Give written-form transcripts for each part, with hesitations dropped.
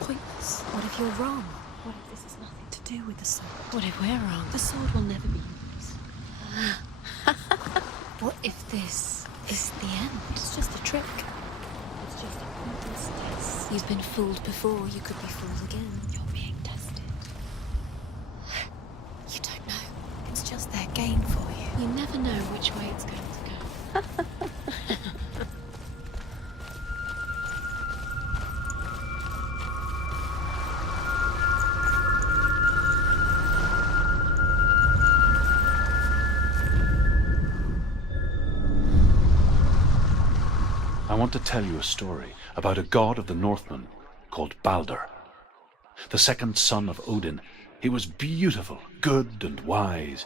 pointless. What if you're wrong? What if this has nothing to do with the sword? What if we're wrong? The sword will never be yours. What if this is the end? It's just a trick. It's just a pointless test. You've been fooled before, you could be fooled again. You're being tested. You don't know. It's just their game for you. You never know which way it's going to go. I want to tell you a story about a god of the Northmen called Balder. The second son of Odin, he was beautiful, good and wise.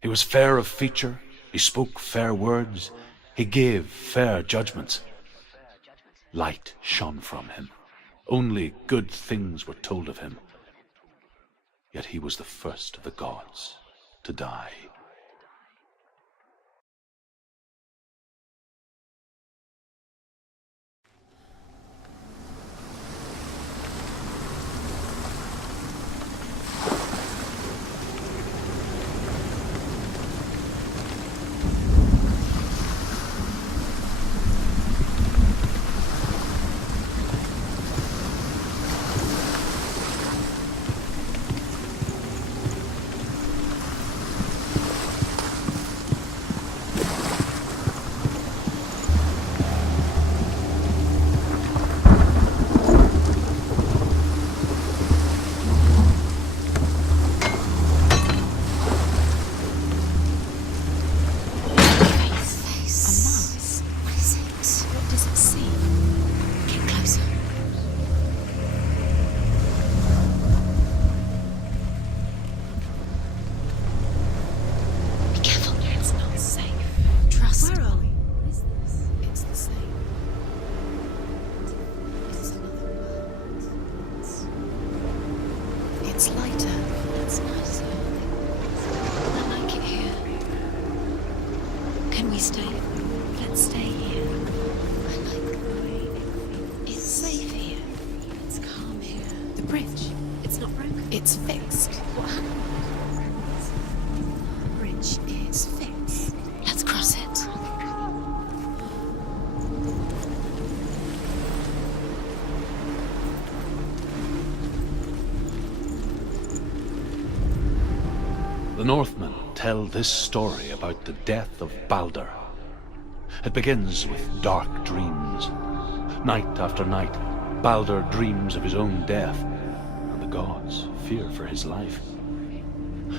He was fair of feature, he spoke fair words, he gave fair judgments. Light shone from him. Only good things were told of him. Yet he was the first of the gods to die. It's lighter. That's nicer. I like it here. Can we stay? Let's stay here. I like the way it feels. It's safe here. It's calm here. The bridge. It's not broken. It's fixed. What happened? The bridge is fixed. Let's cross it. The Northmen tell this story about the death of Balder. It begins with dark dreams. Night after night, Balder dreams of his own death, and the gods fear for his life.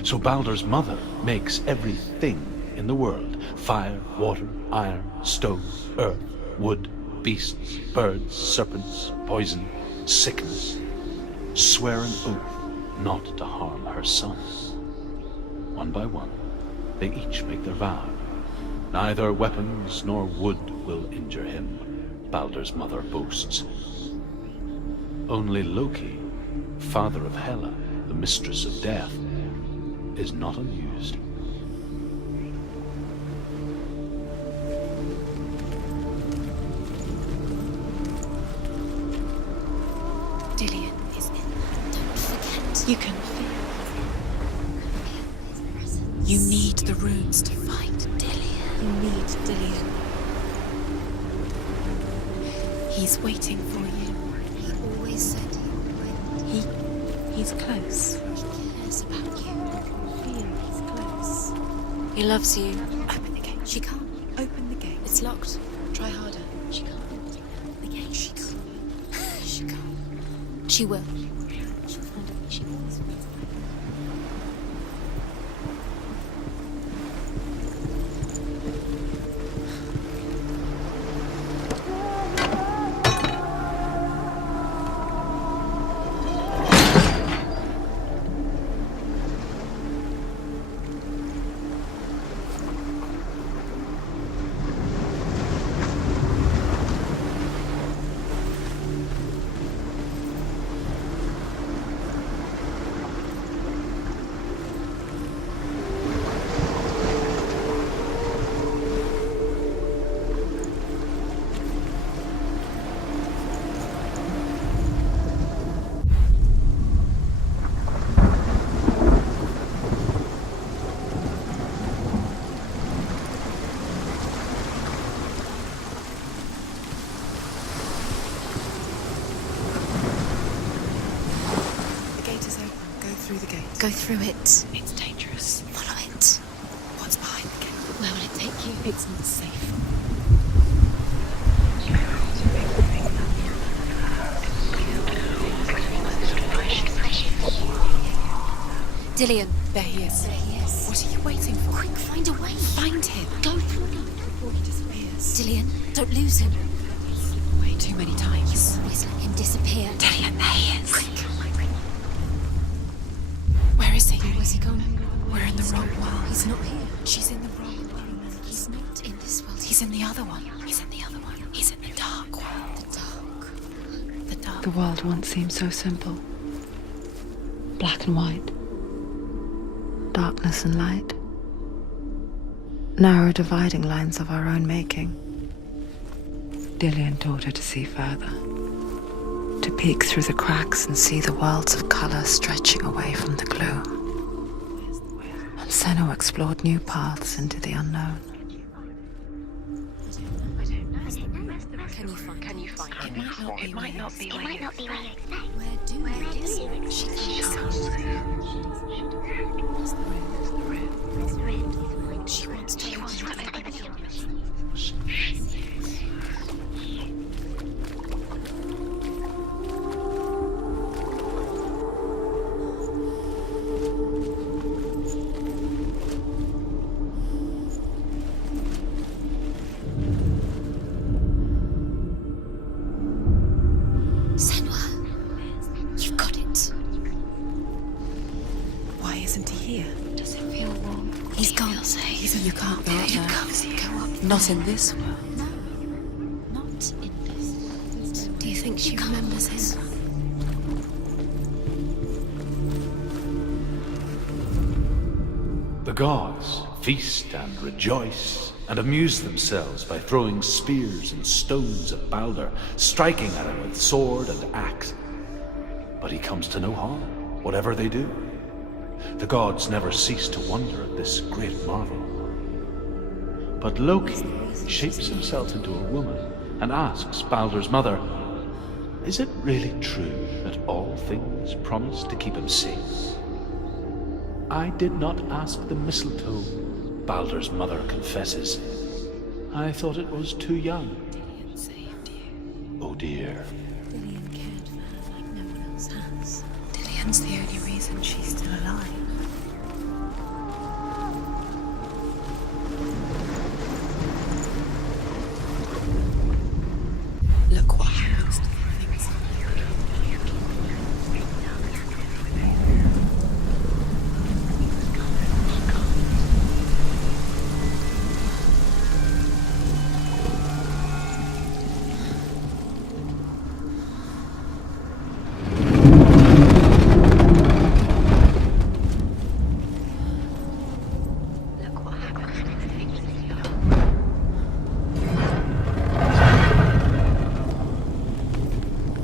So Balder's mother makes everything in the world: fire, water, iron, stone, earth, wood, beasts, birds, serpents, poison, sickness, swear an oath not to harm her son. One by one, they each make their vow. Neither weapons nor wood will injure him, Balder's mother boasts. Only Loki, father of Hela, the mistress of death, is not amused. Dillion is in there. Don't forget. You can feel. You need the runes to fight Dillion. You need Dillion. He's waiting for you. He always said he would. He's close. He cares about you. I can feel he's close. He loves you. Open the gate. She can't. Open the gate. It's locked. Try harder. She can't. The gate. She can't. She can't. She will. She'll find out. She will. go through it. It's dangerous. Follow it. What's behind the gate? Where will it take you? It's not safe. Dillian. There he is. There he is. What are you waiting for? Quick, find a way. Find him. Go through. Before he disappears. Dillian, don't lose him. Way too many times. Always let him disappear. Dillian, there he is. Quick. Where is he? Where's he gone? We're in the wrong world. He's not here. She's in the wrong world. He's not in this world. He's in the other one. He's in the other one. He's in the dark world. the dark. The dark. The world once seemed so simple. Black and white. Darkness and light. Narrow dividing lines of our own making. Dillian taught her to see further. To peek through the cracks and see the worlds of colour stretching away from the gloom. And Senua explored new paths into the unknown. Can you find it? It might not be where you expect. Where do you live? She She wants to open the door. Senua, you've got it. Why isn't he here? Does it feel warm? He's gone. You can't go up You there. can't go up. Not in this world. No, not in this. Do you think she remembers him? The gods feast and rejoice and amuse themselves by throwing spears and stones at Balder, striking at him with sword and axe. But he comes to no harm, whatever they do. The gods never cease to wonder at this great marvel. But Loki shapes himself into a woman and asks Balder's mother, "Is it really true that all things promise to keep him safe?" "I did not ask the mistletoe," Balder's mother confesses. "I thought it was too young." Dillian saved you. Oh dear. Dillian cared for her like no one else has. Dillian's the only reason she's still alive. Look what happens to the things.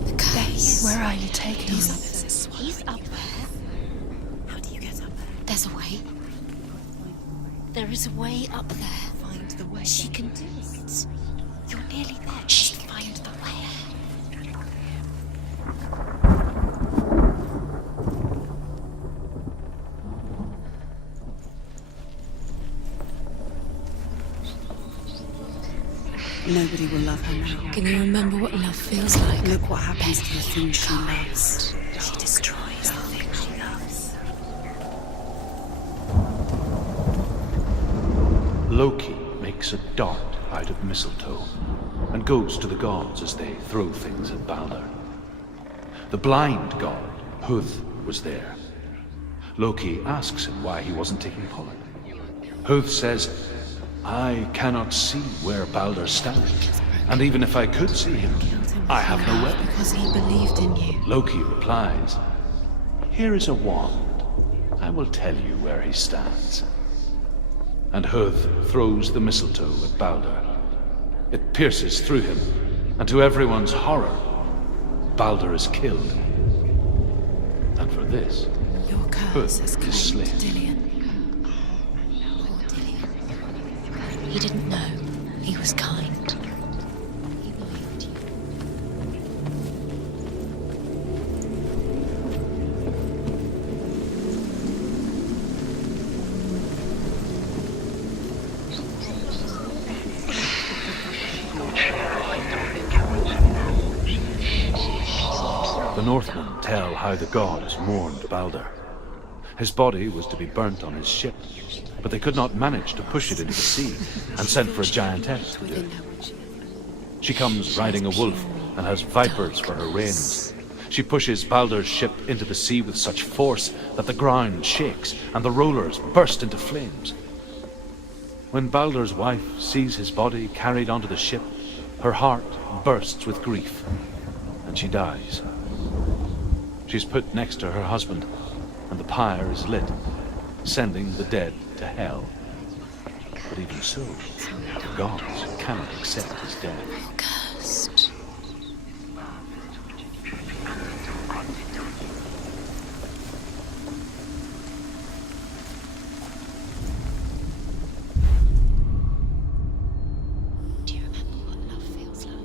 The curse. Where are you taking He's me? up there. He's up there. How do you get up there? There's a way. There is a way up there. Find the way. She can do it. You're nearly there. She can find the way. Nobody will love her now. Can you remember what love feels like? Look what happens to the things she loves. She destroys the things she loves. Loki makes a dart out of mistletoe and goes to the gods as they throw things at Balder. The blind god, Huth, was there. Loki asks him why he wasn't taking part. Huth says, "I cannot see where Balder stands, and even if I could see him, I have no weapon." Because he believed in you. Loki replies, "Here is a wand. I will tell you where he stands." And Huth throws the mistletoe at Balder. It pierces through him, and to everyone's horror, Balder is killed. And for this, Your curse has Huth is claimed slain. Dillian. Poor Dillian. He didn't know. He was kind. He believed you. Northmen tell how the gods mourned Balder. His body was to be burnt on his ship, but they could not manage to push it into the sea, and sent for a giantess to do it. She comes riding a wolf and has vipers for her reins. She pushes Balder's ship into the sea with such force that the ground shakes and the rollers burst into flames. When Balder's wife sees his body carried onto the ship, her heart bursts with grief, and she dies. She's put next to her husband, and the pyre is lit, sending the dead to hell. But even so, the gods cannot accept his death. Cursed. Do you remember what love feels like?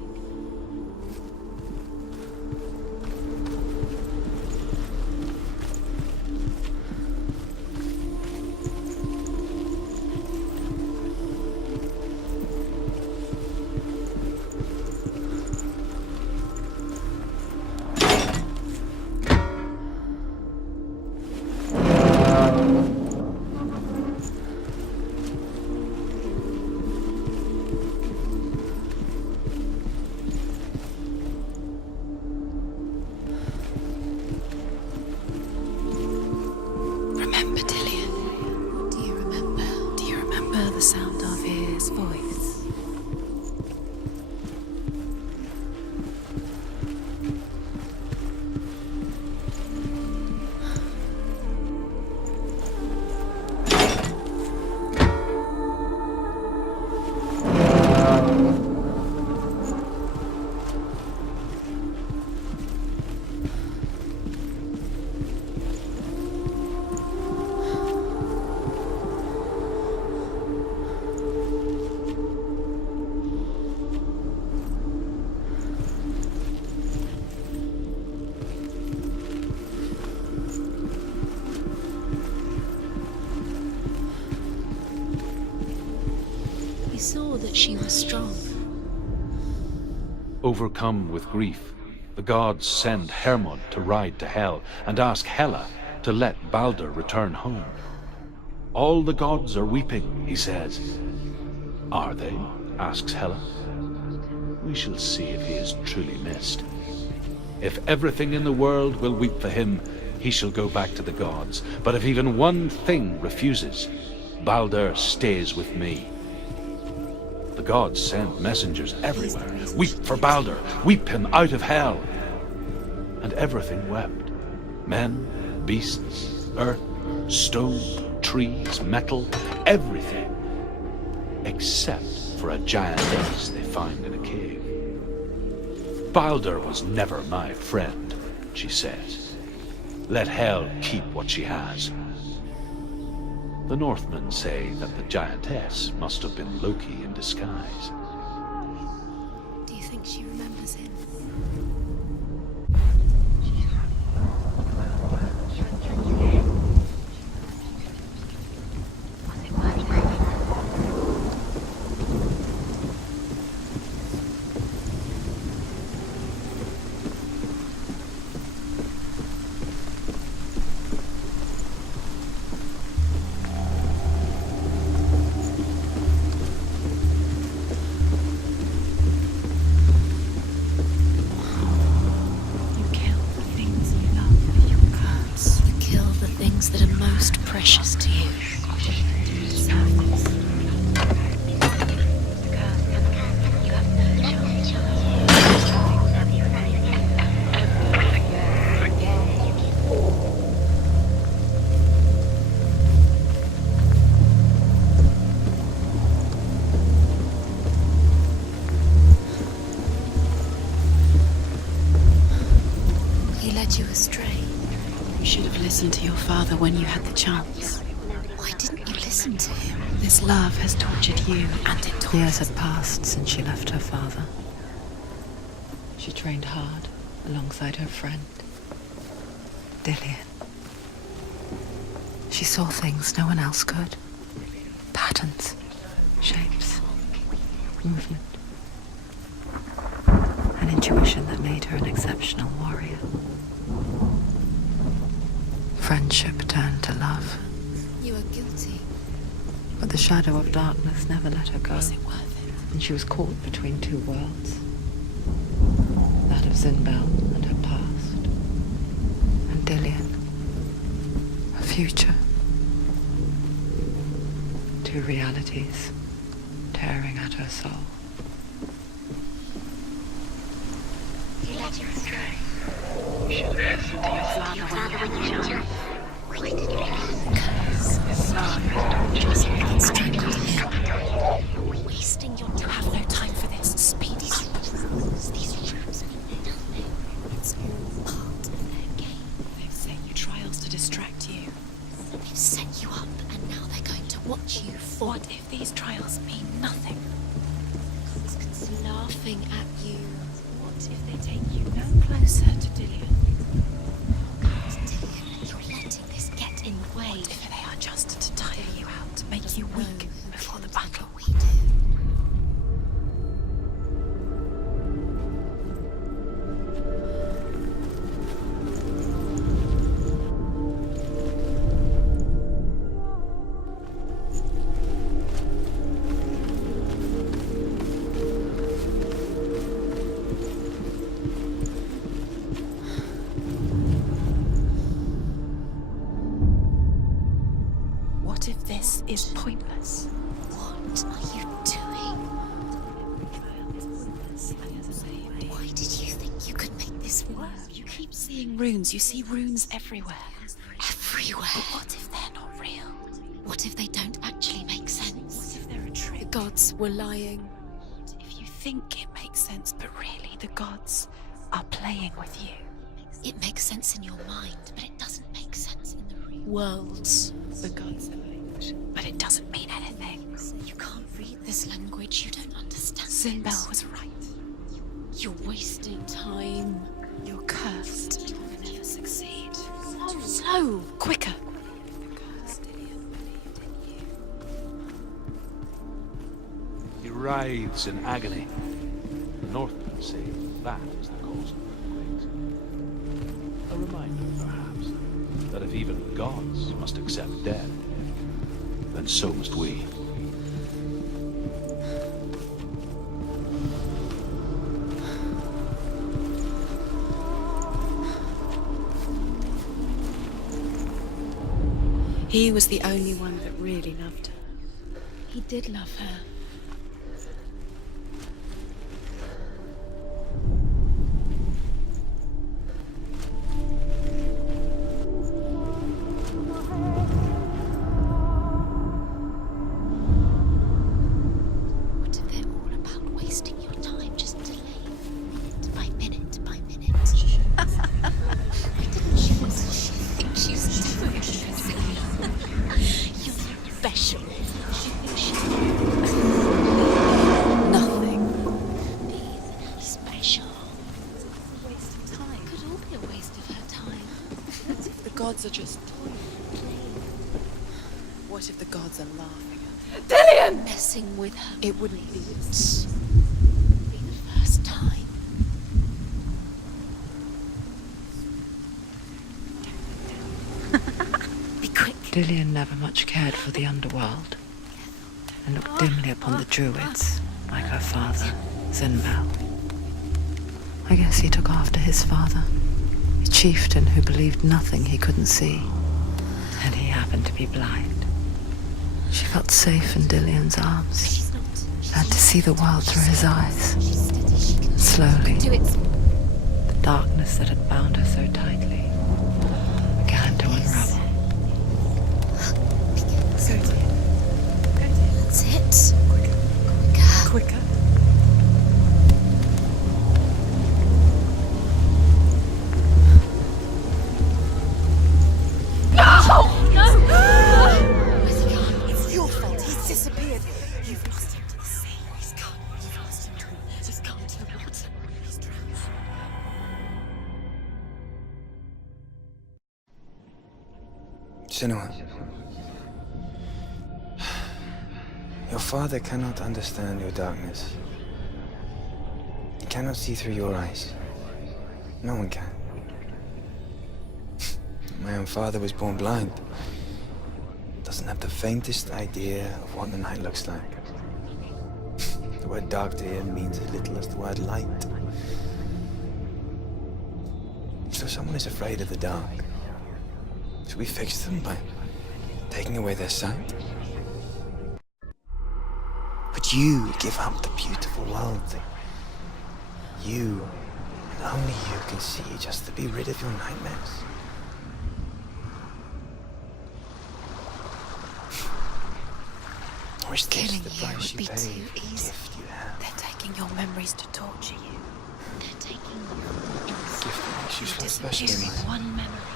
Remember, Dillian? What do you remember? Do you remember the sound of his voice? We saw that she was strong. Overcome with grief, the gods send Hermod to ride to Hell and ask Hela to let Balder return home. All the gods are weeping, he says. Are they? Asks Hela. We shall see if he is truly missed. If everything in the world will weep for him, he shall go back to the gods. But if even one thing refuses, Balder stays with me. The gods send messengers everywhere. Weep for Balder, weep him out of hell. And everything wept. Men, beasts, earth, stone, trees, metal, everything. Except for a giantess they find in a cave. Balder was never my friend, she says. Let Hel keep what she has. The Northmen say that the giantess must have been Loki in disguise. Do you think she remembers him? That are most precious to you. He led you astray. You should have listened to your father when you had the chance. Why didn't you listen to him? This love has tortured you, and it tortures. Years had passed since she left her father. She trained hard alongside her friend, Dillian. She saw things no one else could. Patterns, shapes, movement. An intuition that made her an exceptional warrior. Friendship turned to love, You are guilty. but the shadow of darkness never let her go, Was it worth it? and she was caught between two worlds. That of Zinbel and her past, and Dillian, her future. Two realities tearing at her soul. You led her astray. You should have listened to your father when you were young. Why did you listen? Because something strangled him. You're wasting your time. You have no time for this. Speed these rules. These rules mean nothing. It's all part of their game. They've set you trials to distract you. They've set you up, and now they're going to watch you fall. What if these trials mean nothing? God's laughing at you. What if they take you no closer to Dillian? Dillian, you're letting this get in the way. What if they are just to tire you out, to make you weak before the battle? We do. What if this is pointless? What are you doing? Why did you think you could make this work? You keep seeing runes. You see runes everywhere. Everywhere? But what if they're not real? What if they don't actually make sense? What if they're a trick? The gods were lying. What if you think it makes sense, but really the gods are playing with you? It makes sense in your mind, but it doesn't make sense in the real world. The gods are language, but it doesn't mean anything. You can't read this language. You don't understand. Zinbel was right. You're wasting time. You're cursed. You'll never succeed. Slow, quicker. The cursed Dillian believed in you. He writhes in agony. The Northmen say that is the cause of earthquakes. A reminder, perhaps, that if even gods must accept death, then so must we. He was the only one that really loved her. He did love her. What if they're all about wasting your time, just delaying minute by minute by minute? Why didn't she think she's doing? You're special. Nothing. Be special. It's a waste of time. It could all be a waste of her time. What if the gods are just toying? What if the gods are laughing at her? Dillian! Messing with her. It wouldn't be this. It would be the first time. Be quick. Dillian never much cared for the underworld, and looked dimly upon the druids, like her father, Zinbel. I guess he took after his father, a chieftain who believed nothing he couldn't see, and he happened to be blind. She felt safe in Dillian's arms, She's not. had to see the world through his eyes. She's steady. She can Slowly, do it. the darkness that had bound her so tightly began to unravel. That's it. Quicker. Quicker. It's your fault. He's disappeared. You've lost him to the sea. He's gone. You've lost him to him. He's gone to the water. He's drowned. Senua, your father cannot understand your darkness. He cannot see through your eyes. No one can. My own father was born blind. Doesn't have the faintest idea of what the night looks like. The word dark to him means as little as the word light. So someone is afraid of the dark. Should we fix them by taking away their sight? Would you give up the beautiful world that you, and only you, can see just to be rid of your nightmares? Or is this Killing the you price would you be pay too for the easy. gift you have? They're taking your memories to torture you. They're taking you The gift that makes you so special in disappearing life. one memory.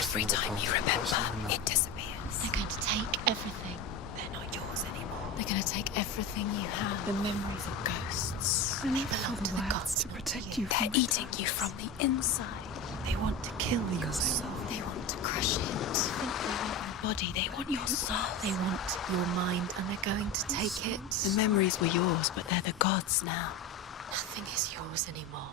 Every time you remember, it disappears. They're going to take everything. They're not yours anymore. They're going to take everything you have. The memories of ghosts. They belong to the gods to protect you. They're eating you from the inside. They want to kill your soul. They want to crush it. Body, they want your soul. They want your mind, and they're going to take it. The memories were yours, but they're the gods now. Nothing is yours anymore.